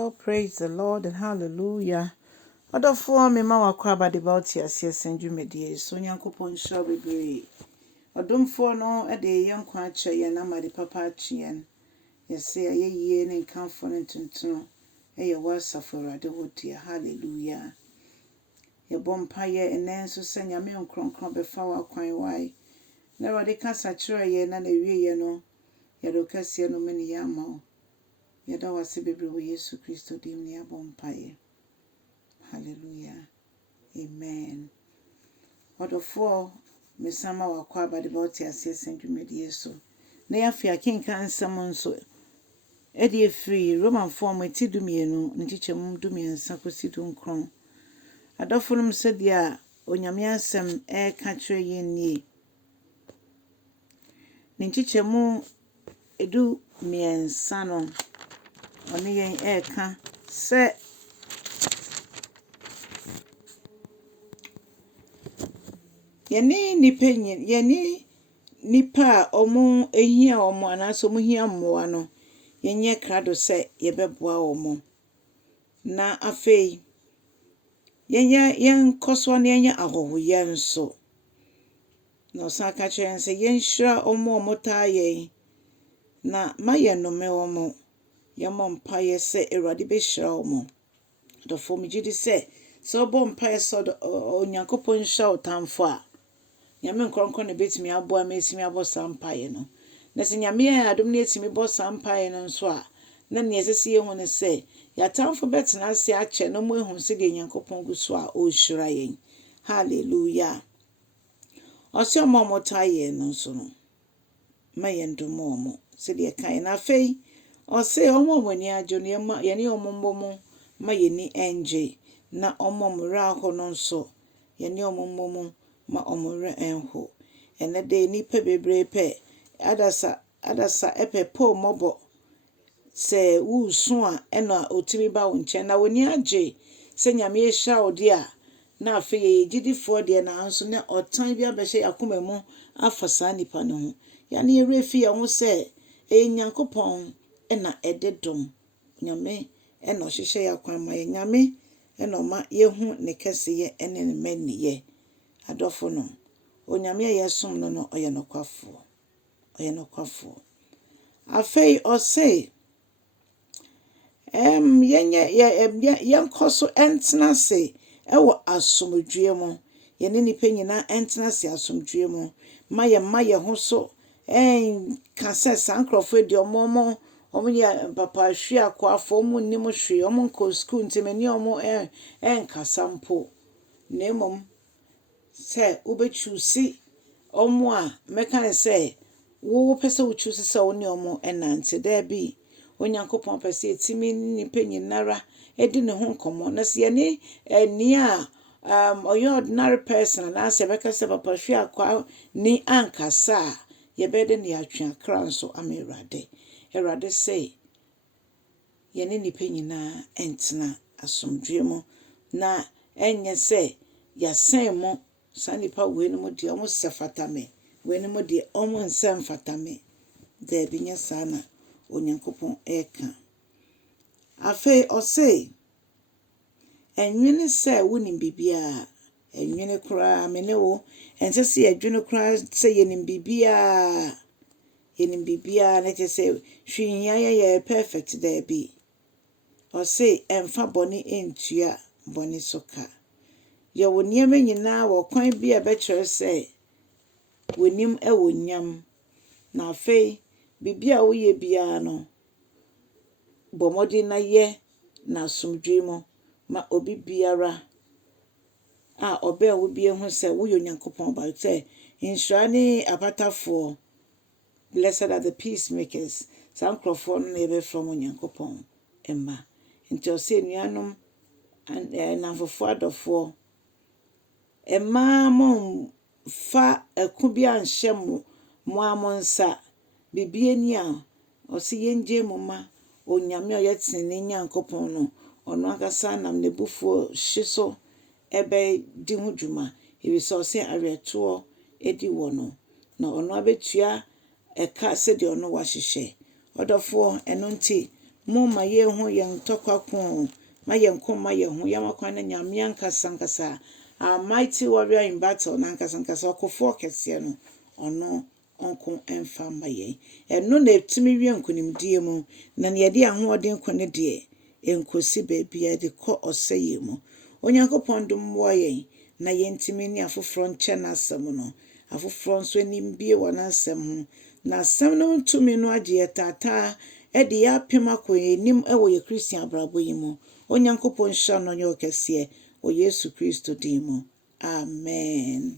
Well, praise the Lord and hallelujah. Ɔdɔfoɔ me ma wakɔ abade ba ɔte aseɛ sɛ dwumadie so Nyankopɔn nhyira bebree. Ɔdomfoɔ no de yɛn nkwa akyɛ yɛn na ma de papa akye yɛn. Yɛsɛ ayɛyie ne nkamfo ne ntontono ɛyɛ w'asafo Awurade wo dea. Hallelujah. Yɛbɔ mpaeɛ ɛnnɛ nso sɛ Nyame nkronkron bɛfa w'akwan wae. Na Awurade kasa kyerɛ yɛn na wie yɛn no yɛde kɛseɛ no me ne yɛ ama wo. Yɛda wase bebree wɔ Yesu Kristo dim ne yɛbɔ mpaeɛ. Hallelujah. Amen. Ɔdɔfoɔ mesama wakɔ abade ba ɔte aseɛ sɛ dwumadie so. Na yɛafi akenka nsɛm nso ɛde efiri Romanfoɔ mo ti dumienu ne kyekyɛmu dumiɛnsa kɔsi dunkron. Adɔfo no sɛdeɛ a Onyame asɛm ɛka kyerɛ yɛn nie. Ne kyekyɛmu edu miɛnsa no ɔne yɛn ɛka sɛ yɛne nipa a ɔmo ehia ɔmo anaasɛ ɔmo hia mmoa no yɛnyɛ krado sɛ yɛbɛboa ɔmo. Na afei yɛnkɔ so na yɛnyɛ ahɔhoyɛ nso. Na ɔsan ka kyerɛ yɛn sɛ yɛnhyira ɔmo taa yɛn na ma yɛnnome ɔmo. Yɛmmɔ mpaeɛ sɛ Awurade bɛhyira ɔmo. Dɔfo megye di sɛ ɔbɔ mpaeɛ sɛ Onyankopɔn nhyira wo tamfo a Nyame nkronkron ne betumi aboa ma esimi abɔ saa mpaeɛ no. Na sɛ Nyame yɛ adom na etimi bɔ saa mpaeɛ no nso a na ne ɛsɛ yɛhu ne sɛ yɛatamfo bɛtena ase akyɛ no mo ehu sɛ deɛ Nyankopɔn gu so a ɔrehyira yɛn. Hallelujah. Ɔsɛ ɔmo taa yɛn no nso no ma yɛn dom ɔmo sɛdeɛ kan na afei ɔsɛ ɔmo ani agye no yɛne ɔmo mmɔ mu ma yɛni ɛngye na ɔmo mmra hɔ no nso yɛne ɔmo mmɔ mu ma ɔmo re ɛnho. Ɛnɛ de nipa bebree pɛ adasa ɛpɛ po mmɔbɔ sɛ wusu a ɛna otimi ba wo nkyɛn na w'ani agye sɛ Nyame ehyira wo de a na afei yɛyɛ gyidifoɔ deɛ na nso na ɔtan bi abɛhyɛ yakoma mu afa saa nipa no ho. Yɛne yɛwerɛ fi yɛn ho sɛ ɛyɛ Nyankopɔn ɛna ɛde dom. Nyame ɛna ɔhyehyɛ yakwan ma yɛn. Nyame ɛna ɔma yɛhu ne kɛseyɛ ɛne ne mɛniyɛ. Adɔfo no Onyame a yɛsom no ɔyɛ nokwafoɔ. Afei ɔsɛ yɛnkɔ so ɛntena ase ɛwɔ asomdwie mu. Yɛne nipa nyinaa ɛntena ase asomdwie mu. Ma yɛn ho so ɛnka sɛ saa nkrɔfoɔ di ɔmo yɛ papahwe akɔafo ɔmo nnim hwee ɔmo nkɔ school nti mani ɔmo ɛnkasa mpo. Na mmom sɛ wobɛchoose ɔmo a mɛka ne sɛ wo pɛ sɛ wo choose sɛ wo ne ɔmo ɛnante daabi. Onyankopɔn pɛ sɛ etimi nipa nyinara edi ne ho nkɔmmɔ. Na sɛ yɛne ani a ɔyɛ ordinary person anaasɛ yɛbɛka sɛ papahwe akɔ ni ankasa a yɛbɛde ne atwe akra nso ama Awurade sɛ yɛne nipa nyinaa ɛntena asomdwie mu na ɛnyɛ sɛ yɛasɛn mo saa nipa wei no mu deɛ ɔmo sɛ fata me wei no mu deɛ ɔmo nsɛ mfata me. Daabi nyɛ saa na Onyankopɔn ɛka. Afei ɔsɛ ɛnwene sɛ wonim biribiara. Ɛnwene koraa me ne wo ɛnsɛ sɛ yɛdwene koraa sɛ yɛnim biribiara. Yɛnim biribiara na kyerɛ sɛ hwee yɛ perfect daabi. Ɔsɛ ɛmfa bɔne ɛntua bɔne so ka. Yɛwɔ nneɛma nyinaa wɔ kwan bi a bɛkyerɛ sɛ w'anim ɛwɔ nyam. Na afei biribi a woyɛ biara no bɔ mmɔden na yɛ na asomdwie mu ma obi biara a ɔbɛn wo bi ehu sɛ woyɛ Onyankopɔn ba sɛ nhyira ne apatafoɔ. Blessed are the peacemakers. Saa nkrɔfoɔ no na yɛbɛfrɛ mo Onyankopɔn mma. Nti ɔsɛ nuanom namfofoɔ adɔfoɔ mmaa mo fa ɛko bi anhyɛ mo a mo nsa. Bibie ni a ɔsɛ yɛngye mo ma Onyame a yɛtene Nyankopɔn no ɔno ankasa nam ne bufuo hye so ɛbɛdi ho dwuma. Ebisɛ ɔsɛ awerɛtoɔ edi wɔ no na ɔno abetua ɛka sɛdeɛ ɔno wahyehyɛ. Ɔdɔfoɔ ɛno nti mo ma ye ho ye ntokwa ko ma ye nkoma ye ho ya makwa na nyame ankasa a mighty warrior in battle na ankasa okofo kese no ono onko emfa ma ye eno na etimi wie nkonimdie mu na ne yede ahoɔden ko ne de enkosi baabia de kɔ ɔsɛye mu onyankopɔn dom wo ye na yentimi ni afoforo nche na asɛm no afoforo nso nimbie wɔ na asɛm ho na asɛm no ntumi no agye tata edi ya pema ko enim ɛwɔ ye Christian abrabo yi mu onyankopɔn hya no nyɛ okɛse o Yesu Kristo din mu amen.